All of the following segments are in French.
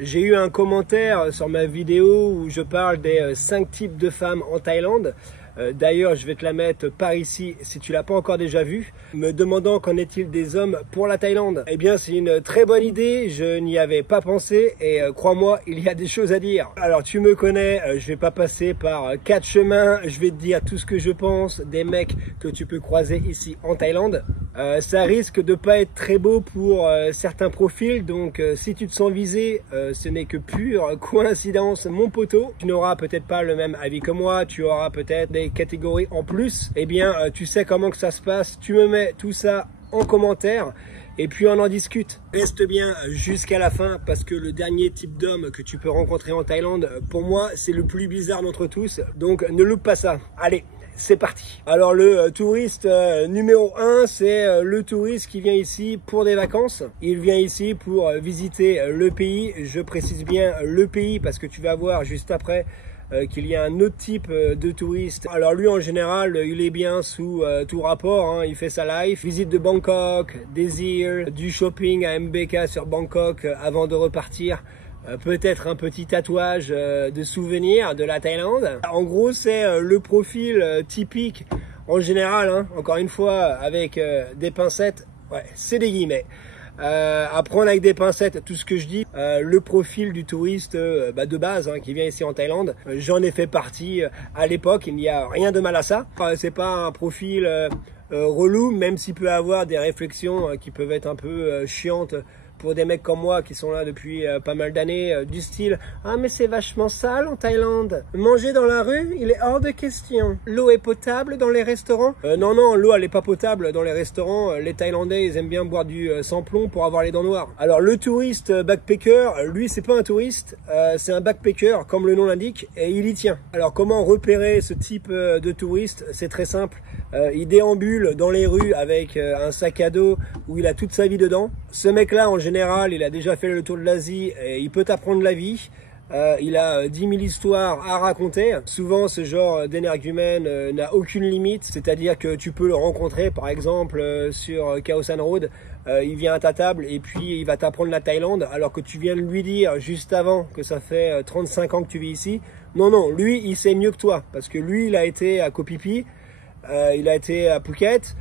J'ai eu un commentaire sur ma vidéo où je parle des 5 types de femmes en Thaïlande. D'ailleurs, je vais te la mettre par ici si tu l'as pas encore déjà vue. Me demandant qu'en est-il des hommes pour la Thaïlande. Eh bien, c'est une très bonne idée. Je n'y avais pas pensé et crois-moi, il y a des choses à dire. Alors, tu me connais, je vais pas passer par 4 chemins. Je vais te dire tout ce que je pense des mecs que tu peux croiser ici en Thaïlande. Ça risque de pas être très beau pour certains profils. Donc, si tu te sens visé, ce n'est que pure coïncidence, mon poteau. Tu n'auras peut-être pas le même avis que moi. Tu auras peut-être des catégories en plus. Eh bien, tu sais comment que ça se passe. Tu me mets tout ça en commentaire et puis on en discute. Reste bien jusqu'à la fin parce que le dernier type d'homme que tu peux rencontrer en Thaïlande, pour moi, c'est le plus bizarre d'entre tous. Donc, ne loupe pas ça. Allez, c'est parti. Alors, le touriste numéro 1, c'est le touriste qui vient ici pour des vacances. Il vient ici pour visiter le pays. Je précise bien le pays parce que tu vas voir juste après qu'il y a un autre type de touriste. Alors lui en général il est bien sous tout rapport, hein. Il fait sa life, visite de Bangkok, des îles, du shopping à MBK sur Bangkok avant de repartir. Peut-être un petit tatouage de souvenir de la Thaïlande. En gros c'est le profil typique en général, hein, encore une fois avec des pincettes, ouais, c'est des guillemets. À prendre avec des pincettes tout ce que je dis, le profil du touriste de base qui vient ici en Thaïlande, j'en ai fait partie à l'époque, il n'y a rien de mal à ça. C'est pas un profil relou, même s'il peut avoir des réflexions qui peuvent être un peu chiantes pour des mecs comme moi qui sont là depuis pas mal d'années, du style « Ah mais c'est vachement sale en Thaïlande, manger dans la rue, il est hors de question. L'eau est potable dans les restaurants ?» Non, non, l'eau elle est pas potable dans les restaurants. Les Thaïlandais ils aiment bien boire du sans-plomb pour avoir les dents noires. Alors le touriste backpacker, lui c'est pas un touriste, c'est un backpacker comme le nom l'indique et il y tient. Alors comment repérer ce type de touriste? C'est très simple. Il déambule dans les rues avec un sac à dos où il a toute sa vie dedans. Ce mec-là, en général, il a déjà fait le tour de l'Asie et il peut t'apprendre la vie. Il a 10 000 histoires à raconter. Souvent, ce genre d'énergumène n'a aucune limite. C'est-à-dire que tu peux le rencontrer, par exemple, sur Khao San Road. Il vient à ta table et puis il va t'apprendre la Thaïlande alors que tu viens de lui dire juste avant que ça fait 35 ans que tu vis ici. Non, non, lui, il sait mieux que toi parce que lui, il a été à Koh Phi Phi. Il a été à Phuket,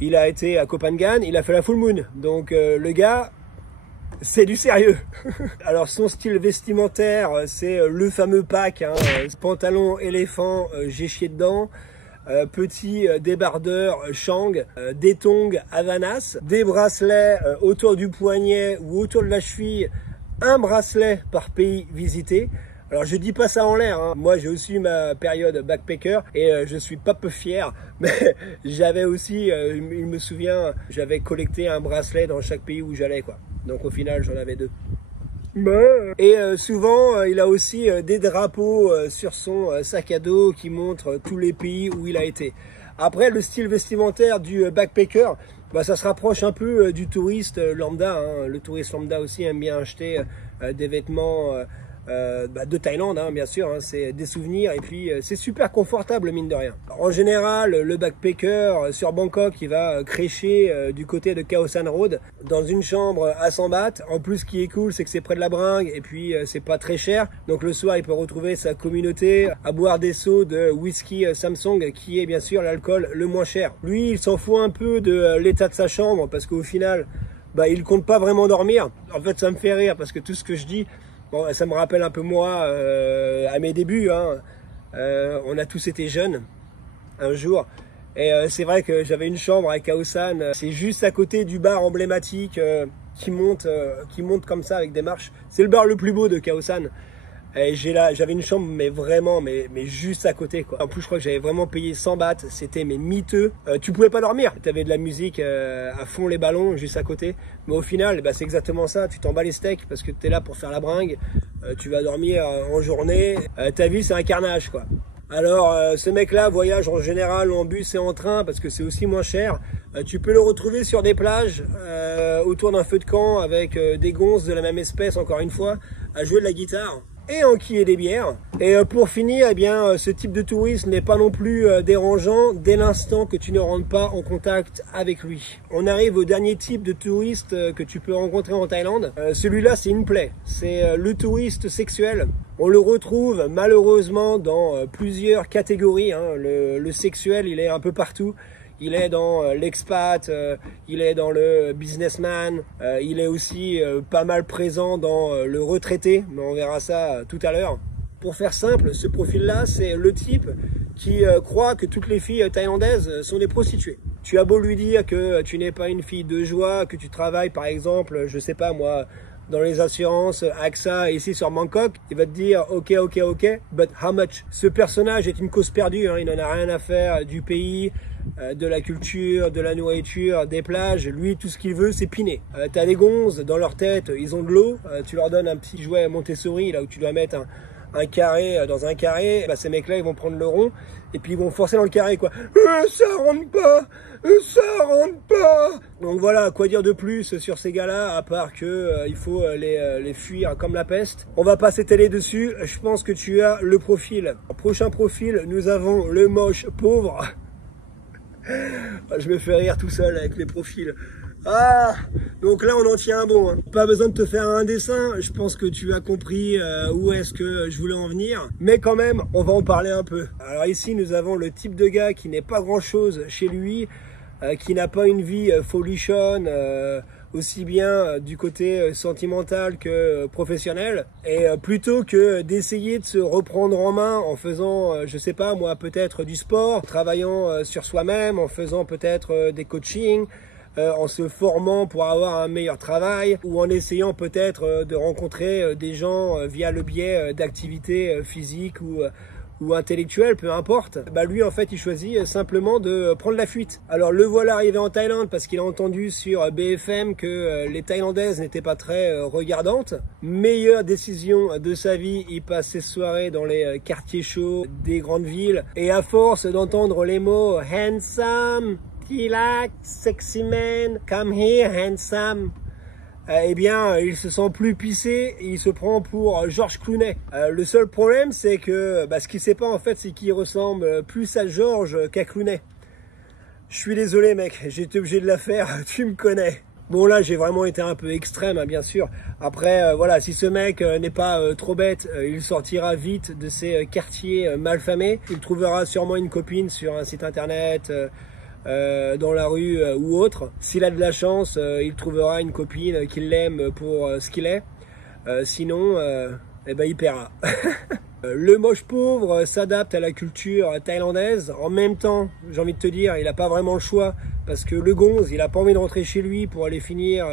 il a été à Koh Phangan, il a fait la full moon. Donc le gars, c'est du sérieux. Alors son style vestimentaire, c'est le fameux pack, hein, pantalon éléphant, j'ai chié dedans, petit débardeur Shang, des tongs Havanas, des bracelets autour du poignet ou autour de la cheville, un bracelet par pays visité. Alors je dis pas ça en l'air, hein. Moi j'ai aussi eu ma période backpacker et je suis pas peu fier, mais j'avais aussi, il me souvient, j'avais collecté un bracelet dans chaque pays où j'allais quoi. Donc au final j'en avais 2. Et souvent il a aussi des drapeaux sur son sac à dos qui montrent tous les pays où il a été. Après le style vestimentaire du backpacker, ça se rapproche un peu du touriste lambda, hein. Le touriste lambda aussi aime bien acheter des vêtements de Thaïlande, hein, bien sûr, hein, c'est des souvenirs et puis c'est super confortable mine de rien. En général, le backpacker sur Bangkok, il va crécher du côté de Khao San Road dans une chambre à 100 bahts. En plus, ce qui est cool, c'est que c'est près de la bringue et puis c'est pas très cher. Donc le soir, il peut retrouver sa communauté à boire des seaux de whisky Samsung, qui est bien sûr l'alcool le moins cher. Lui, il s'en fout un peu de l'état de sa chambre parce qu'au final, il compte pas vraiment dormir. En fait, ça me fait rire parce que tout ce que je dis, bon, ça me rappelle un peu moi à mes débuts, hein. On a tous été jeunes un jour et c'est vrai que j'avais une chambre à Khao San, c'est juste à côté du bar emblématique qui monte comme ça avec des marches. C'est le bar le plus beau de Khao San. Et j'avais une chambre mais vraiment mais juste à côté quoi. En plus je crois que j'avais vraiment payé 100 bahts, c'était mais miteux. Tu pouvais pas dormir, tu avais de la musique à fond les ballons juste à côté. Mais au final c'est exactement ça, tu t'en bats les steaks parce que tu es là pour faire la bringue, tu vas dormir en journée, ta vie c'est un carnage quoi. Alors ce mec là voyage en général en bus et en train parce que c'est aussi moins cher. Tu peux le retrouver sur des plages autour d'un feu de camp avec des gonzes de la même espèce encore une fois à jouer de la guitare. et enquiller des bières. Et pour finir, eh bien, ce type de touriste n'est pas non plus dérangeant dès l'instant que tu ne rentres pas en contact avec lui. On arrive au dernier type de touriste que tu peux rencontrer en Thaïlande. Celui-là, c'est une plaie. C'est le touriste sexuel. On le retrouve malheureusement dans plusieurs catégories. Hein. Le sexuel, il est un peu partout. Il est dans l'expat, il est dans le businessman, il est aussi pas mal présent dans le retraité, mais on verra ça tout à l'heure. Pour faire simple, ce profil-là, c'est le type qui croit que toutes les filles thaïlandaises sont des prostituées. Tu as beau lui dire que tu n'es pas une fille de joie, que tu travailles par exemple, je sais pas moi, dans les assurances AXA ici sur Bangkok, il va te dire ok, but how much? Ce personnage est une cause perdue, hein, il n'en a rien à faire du pays, de la culture, de la nourriture, des plages. Lui, tout ce qu'il veut, c'est piner. T'as des gonzes dans leur tête, ils ont de l'eau, tu leur donnes un petit jouet Montessori, là où tu dois mettre un carré dans un carré, bah, ces mecs-là, ils vont prendre le rond, et puis ils vont forcer dans le carré, quoi. Ça rentre pas! Ça rentre pas! Donc voilà, quoi dire de plus sur ces gars-là, à part que il faut les fuir comme la peste. On va pas s'étaler dessus, je pense que tu as le profil. Prochain profil, nous avons le moche pauvre. Je me fais rire tout seul avec les profils. Ah, donc là on en tient un bon, hein. Pas besoin de te faire un dessin, je pense que tu as compris où est-ce que je voulais en venir. Mais quand même, on va en parler un peu. Alors ici nous avons le type de gars qui n'est pas grand chose chez lui, qui n'a pas une vie folichonne, aussi bien du côté sentimental que professionnel. Et plutôt que d'essayer de se reprendre en main en faisant, je sais pas moi, peut-être du sport, travaillant sur soi-même, en faisant peut-être des coachings, en se formant pour avoir un meilleur travail, ou en essayant peut-être de rencontrer des gens via le biais d'activités physiques ou intellectuelles, peu importe. Bah lui en fait il choisit simplement de prendre la fuite. Alors le voilà arrivé en Thaïlande parce qu'il a entendu sur BFM que les Thaïlandaises n'étaient pas très regardantes. Meilleure décision de sa vie, il passe ses soirées dans les quartiers chauds des grandes villes, et à force d'entendre les mots handsome, Tilak, sexy man, come here, handsome. Eh bien, il se sent plus pissé et il se prend pour George Clooney. Le seul problème, c'est que ce qu'il sait pas en fait, c'est qu'il ressemble plus à George qu'à Clooney. Je suis désolé mec, j'ai été obligé de la faire, tu me connais. Bon là, j'ai vraiment été un peu extrême, hein, bien sûr. Après, voilà, si ce mec n'est pas trop bête, il sortira vite de ces quartiers malfamés. Il trouvera sûrement une copine sur un site internet, dans la rue ou autre. S'il a de la chance, il trouvera une copine qui l'aime pour ce qu'il est. Sinon, eh ben, il paiera. Le moche pauvre s'adapte à la culture thaïlandaise. En même temps, j'ai envie de te dire, il n'a pas vraiment le choix parce que le gonze, il n'a pas envie de rentrer chez lui pour aller finir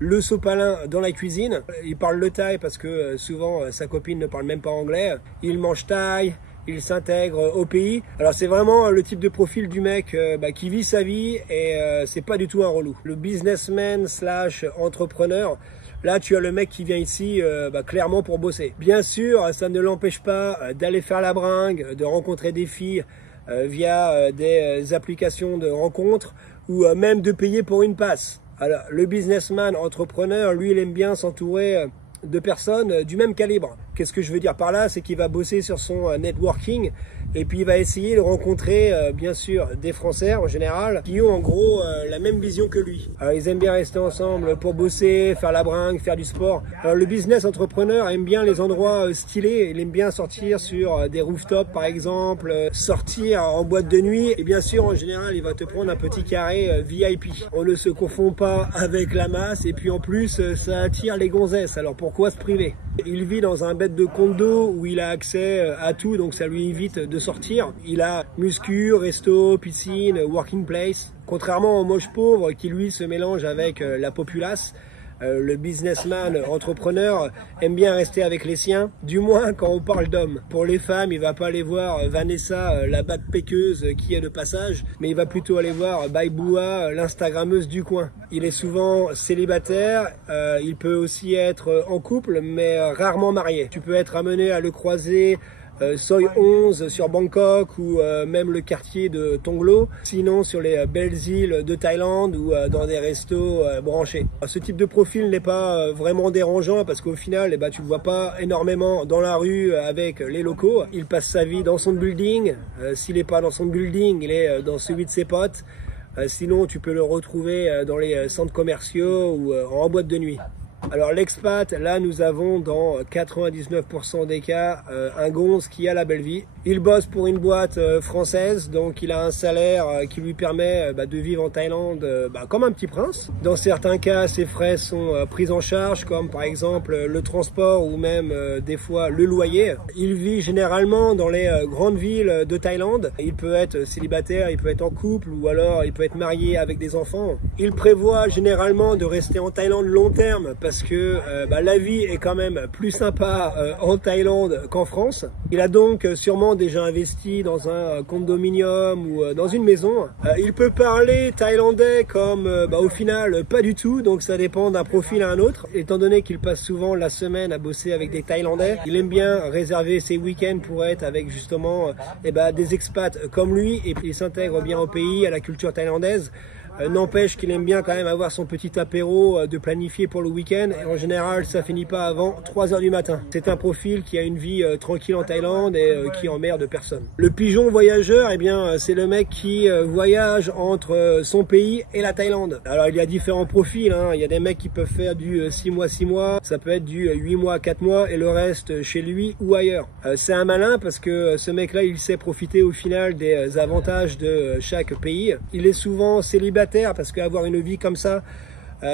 le sopalin dans la cuisine. Il parle le thaï parce que souvent sa copine ne parle même pas anglais. Il mange thaï. Il s'intègre au pays. Alors c'est vraiment le type de profil du mec qui vit sa vie et c'est pas du tout un relou. Le businessman / entrepreneur, là tu as le mec qui vient ici clairement pour bosser. Bien sûr, ça ne l'empêche pas d'aller faire la bringue, de rencontrer des filles via des applications de rencontres ou même de payer pour une passe. Alors le businessman entrepreneur, lui, il aime bien s'entourer de personnes du même calibre. Qu'est-ce que je veux dire par là? C'est qu'il va bosser sur son networking et puis il va essayer de rencontrer bien sûr des Français en général qui ont en gros la même vision que lui. Alors ils aiment bien rester ensemble pour bosser, faire la bringue, faire du sport. Alors le business entrepreneur aime bien les endroits stylés, il aime bien sortir sur des rooftops par exemple, sortir en boîte de nuit et bien sûr en général il va te prendre un petit carré VIP. On ne se confond pas avec la masse et puis en plus ça attire les gonzesses, alors pourquoi se priver? Il vit dans un bête de condo où il a accès à tout, donc ça lui évite de sortir. Il a muscu, resto, piscine, working place. Contrairement au moche pauvre qui lui se mélange avec la populace, le businessman entrepreneur aime bien rester avec les siens, du moins quand on parle d'hommes. Pour les femmes, il va pas aller voir Vanessa, la backpackeuse qui est de passage, mais il va plutôt aller voir Baiboua, l'instagrammeuse du coin. Il est souvent célibataire, il peut aussi être en couple, mais rarement marié. Tu peux être amené à le croiser Soi 11 sur Bangkok ou même le quartier de Tonglo, sinon sur les belles îles de Thaïlande ou dans des restos branchés. Ce type de profil n'est pas vraiment dérangeant parce qu'au final, tu le vois pas énormément dans la rue avec les locaux. Il passe sa vie dans son building. S'il n'est pas dans son building, il est dans celui de ses potes. Sinon, tu peux le retrouver dans les centres commerciaux ou en boîte de nuit. Alors l'expat, là nous avons dans 99% des cas un gonze qui a la belle vie. Il bosse pour une boîte française, donc il a un salaire qui lui permet de vivre en Thaïlande comme un petit prince. Dans certains cas, ses frais sont pris en charge, comme par exemple le transport ou même des fois le loyer. Il vit généralement dans les grandes villes de Thaïlande. Il peut être célibataire, il peut être en couple ou alors il peut être marié avec des enfants. Il prévoit généralement de rester en Thaïlande long terme parce que la vie est quand même plus sympa en Thaïlande qu'en France. Il a donc sûrement déjà investi dans un condominium ou dans une maison. Il peut parler thaïlandais comme au final pas du tout, donc ça dépend d'un profil à un autre. Étant donné qu'il passe souvent la semaine à bosser avec des Thaïlandais, il aime bien réserver ses week-ends pour être avec justement des expats comme lui et puis il s'intègre bien au pays, à la culture thaïlandaise. N'empêche qu'il aime bien quand même avoir son petit apéro de planifier pour le week-end et en général ça finit pas avant 3 h du matin. C'est un profil qui a une vie tranquille en Thaïlande et qui emmerde personne. Le pigeon voyageur, c'est le mec qui voyage entre son pays et la Thaïlande. Alors il y a différents profils, il y a des mecs qui peuvent faire du 6 mois, ça peut être du 8 mois, 4 mois et le reste chez lui ou ailleurs. C'est un malin parce que ce mec là il sait profiter au final des avantages de chaque pays. Il est souvent célibataire parce qu'avoir une vie comme ça,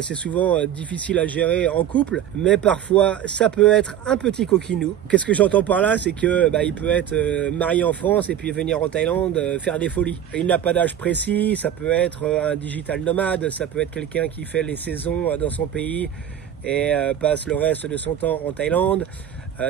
c'est souvent difficile à gérer en couple, mais parfois ça peut être un petit coquinou. Qu'est-ce que j'entends par là? C'est que il peut être marié en France et puis venir en Thaïlande faire des folies. Il n'a pas d'âge précis, ça peut être un digital nomade, ça peut être quelqu'un qui fait les saisons dans son pays et passe le reste de son temps en Thaïlande.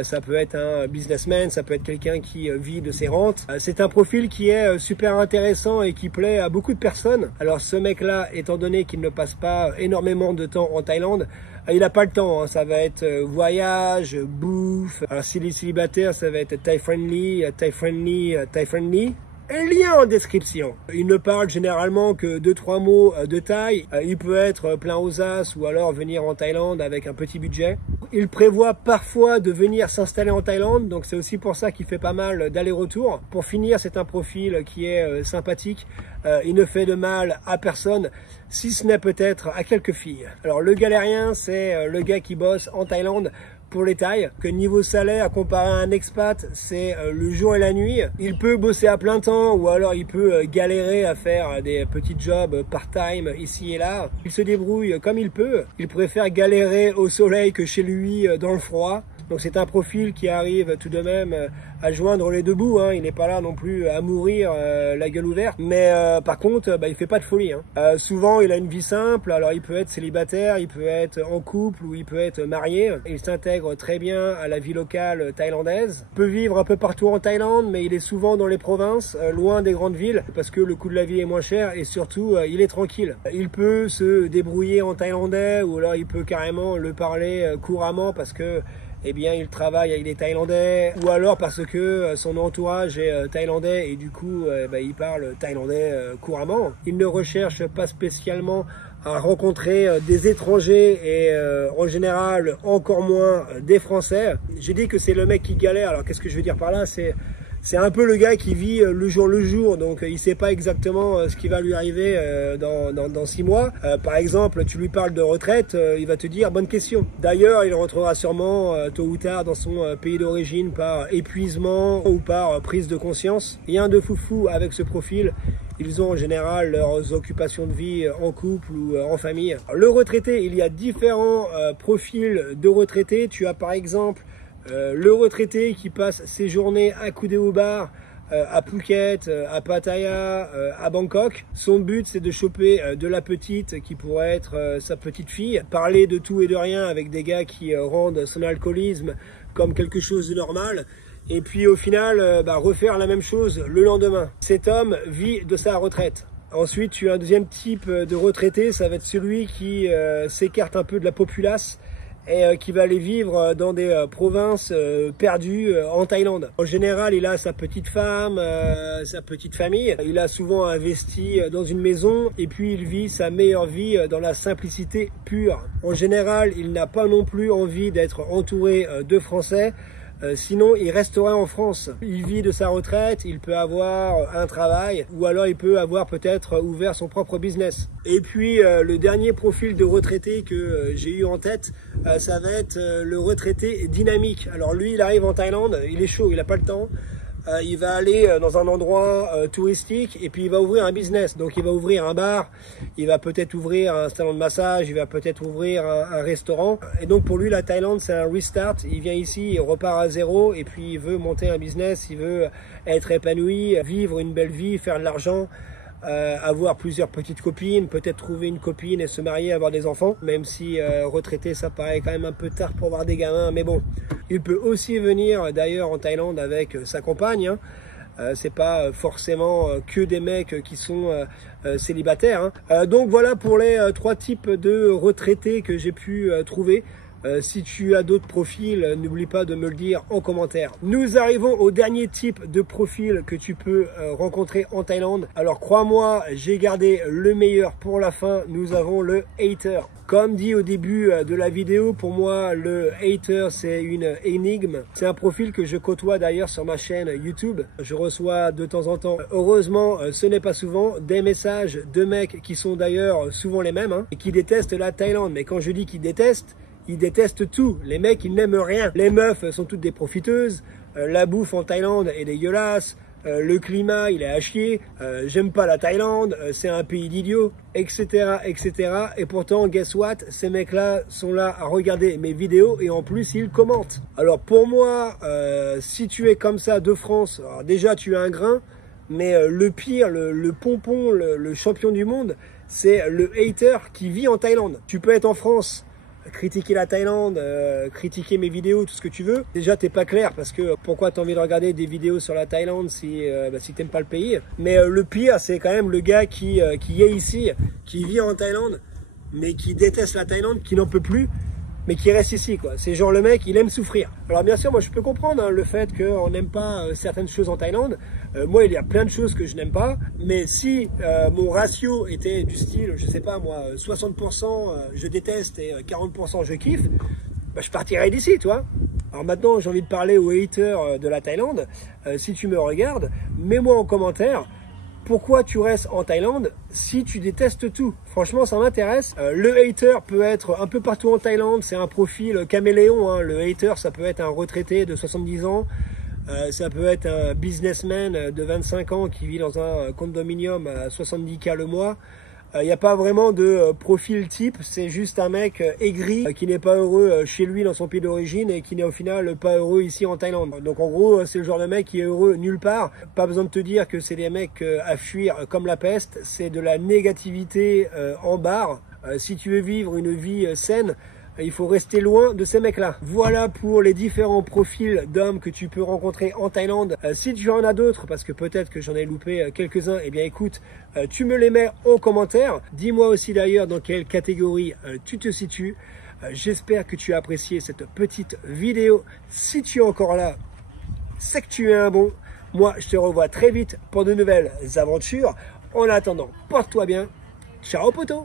Ça peut être un businessman, ça peut être quelqu'un qui vit de ses rentes. C'est un profil qui est super intéressant et qui plaît à beaucoup de personnes. Alors ce mec-là, étant donné qu'il ne passe pas énormément de temps en Thaïlande, il n'a pas le temps, ça va être voyage, bouffe. Alors s'il est célibataire, ça va être Thai friendly, Thai friendly, Thai friendly. Lien en description. Il ne parle généralement que 2-3 mots de Thaï. Il peut être plein aux as ou alors venir en Thaïlande avec un petit budget. Il prévoit parfois de venir s'installer en Thaïlande, donc c'est aussi pour ça qu'il fait pas mal d'allers-retours. Pour finir, c'est un profil qui est sympathique. Il ne fait de mal à personne, si ce n'est peut-être à quelques filles. Alors le galérien, c'est le gars qui bosse en Thaïlande pour les Thaïs, que niveau salaire, comparé à un expat, c'est le jour et la nuit. Il peut bosser à plein temps ou alors il peut galérer à faire des petits jobs part-time ici et là. Il se débrouille comme il peut. Il préfère galérer au soleil que chez lui dans le froid. Donc c'est un profil qui arrive tout de même à joindre les deux bouts. Il n'est pas là non plus à mourir la gueule ouverte. Mais par contre, il fait pas de folie. Souvent, il a une vie simple. Alors il peut être célibataire, il peut être en couple ou il peut être marié. Il s'intègre très bien à la vie locale thaïlandaise. Il peut vivre un peu partout en Thaïlande, mais il est souvent dans les provinces, loin des grandes villes, parce que le coût de la vie est moins cher et surtout, il est tranquille. Il peut se débrouiller en thaïlandais ou alors il peut carrément le parler couramment parce que il travaille avec des Thaïlandais ou alors parce que son entourage est thaïlandais et du coup il parle thaïlandais couramment. Il ne recherche pas spécialement à rencontrer des étrangers et en général encore moins des Français. J'ai dit que c'est le mec qui galère, alors qu'est-ce que je veux dire par là? C'est un peu le gars qui vit le jour, donc il sait pas exactement ce qui va lui arriver dans 6 mois. Par exemple, tu lui parles de retraite, il va te dire bonne question. D'ailleurs, il rentrera sûrement tôt ou tard dans son pays d'origine par épuisement ou par prise de conscience. Rien de foufou avec ce profil. Ils ont en général leurs occupations de vie en couple ou en famille. Le retraité, il y a différents profils de retraités. Tu as par exemple le retraité qui passe ses journées accoudé au bar à Phuket, à Pattaya, à Bangkok. Son but, c'est de choper de la petite qui pourrait être sa petite fille, parler de tout et de rien avec des gars qui rendent son alcoolisme comme quelque chose de normal. Et puis au final, refaire la même chose le lendemain. Cet homme vit de sa retraite. Ensuite, tu as un deuxième type de retraité, ça va être celui qui s'écarte un peu de la populace et qui va aller vivre dans des provinces perdues en Thaïlande. En général, il a sa petite femme, sa petite famille. Il a souvent investi dans une maison et puis il vit sa meilleure vie dans la simplicité pure. En général, il n'a pas non plus envie d'être entouré de Français. Sinon, il resterait en France. Il vit de sa retraite, il peut avoir un travail ou alors il peut avoir peut-être ouvert son propre business. Et puis, le dernier profil de retraité que j'ai eu en tête, ça va être le retraité dynamique. Alors lui, il arrive en Thaïlande, il est chaud, il n'a pas le temps. Il va aller dans un endroit touristique et puis il va ouvrir un business. Donc il va ouvrir un bar, il va peut-être ouvrir un salon de massage, il va peut-être ouvrir un restaurant. Et donc pour lui, la Thaïlande, c'est un restart. Il vient ici, il repart à zéro et puis il veut monter un business, il veut être épanoui, vivre une belle vie, faire de l'argent. Avoir plusieurs petites copines, peut-être trouver une copine et se marier, avoir des enfants, même si retraité ça paraît quand même un peu tard pour avoir des gamins, mais bon, il peut aussi venir d'ailleurs en Thaïlande avec sa compagne, hein. C'est pas forcément que des mecs qui sont célibataires, hein. Donc voilà pour les 3 types de retraités que j'ai pu trouver. Si tu as d'autres profils, n'oublie pas de me le dire en commentaire. Nous arrivons au dernier type de profil que tu peux rencontrer en Thaïlande. Alors crois-moi, j'ai gardé le meilleur pour la fin. Nous avons le hater. Comme dit au début de la vidéo, pour moi, le hater, c'est une énigme. C'est un profil que je côtoie d'ailleurs sur ma chaîne YouTube. Je reçois de temps en temps, heureusement, ce n'est pas souvent, des messages de mecs qui sont d'ailleurs souvent les mêmes, hein, et qui détestent la Thaïlande. Mais quand je dis qu'ils détestent, ils détestent tout. Les mecs, ils n'aiment rien. Les meufs sont toutes des profiteuses. La bouffe en Thaïlande est dégueulasse. Le climat, il est à chier. J'aime pas la Thaïlande. C'est un pays d'idiots, etc., etc. Et pourtant, guess what? Ces mecs-là sont là à regarder mes vidéos et en plus, ils commentent. Alors pour moi, si tu es comme ça de France, alors déjà, tu as un grain. Mais le pire, le pompon, le champion du monde, c'est le hater qui vit en Thaïlande. Tu peux être en France, critiquer la Thaïlande, critiquer mes vidéos, tout ce que tu veux. Déjà, t'es pas clair parce que pourquoi t'as envie de regarder des vidéos sur la Thaïlande si t'aimes pas le pays. Mais le pire, c'est quand même le gars qui est ici, qui vit en Thaïlande, mais qui déteste la Thaïlande, qui n'en peut plus, mais qui reste ici, quoi. C'est genre le mec, il aime souffrir. Alors bien sûr, moi je peux comprendre hein, le fait qu'on n'aime pas certaines choses en Thaïlande. Moi, il y a plein de choses que je n'aime pas, mais si mon ratio était du style, je sais pas moi, 60% je déteste et 40% je kiffe, bah, je partirais d'ici, tu vois. Alors maintenant, j'ai envie de parler aux haters de la Thaïlande. Si tu me regardes, mets-moi en commentaire pourquoi tu restes en Thaïlande si tu détestes tout. Franchement, ça m'intéresse. Le hater peut être un peu partout en Thaïlande. C'est un profil caméléon, hein. Le hater, ça peut être un retraité de 70 ans. Ça peut être un businessman de 25 ans qui vit dans un condominium à 70K le mois. Il n'y a pas vraiment de profil type, c'est juste un mec aigri qui n'est pas heureux chez lui dans son pays d'origine et qui n'est au final pas heureux ici en Thaïlande. Donc en gros, c'est le genre de mec qui est heureux nulle part. Pas besoin de te dire que c'est des mecs à fuir comme la peste, c'est de la négativité en barre. Si tu veux vivre une vie saine, il faut rester loin de ces mecs-là. Voilà pour les différents profils d'hommes que tu peux rencontrer en Thaïlande. Si tu en as d'autres, parce que peut-être que j'en ai loupé quelques-uns, eh bien écoute, tu me les mets en commentaire. Dis-moi aussi d'ailleurs dans quelle catégorie tu te situes. J'espère que tu as apprécié cette petite vidéo. Si tu es encore là, c'est que tu es un bon. Moi, je te revois très vite pour de nouvelles aventures. En attendant, porte-toi bien. Ciao poto!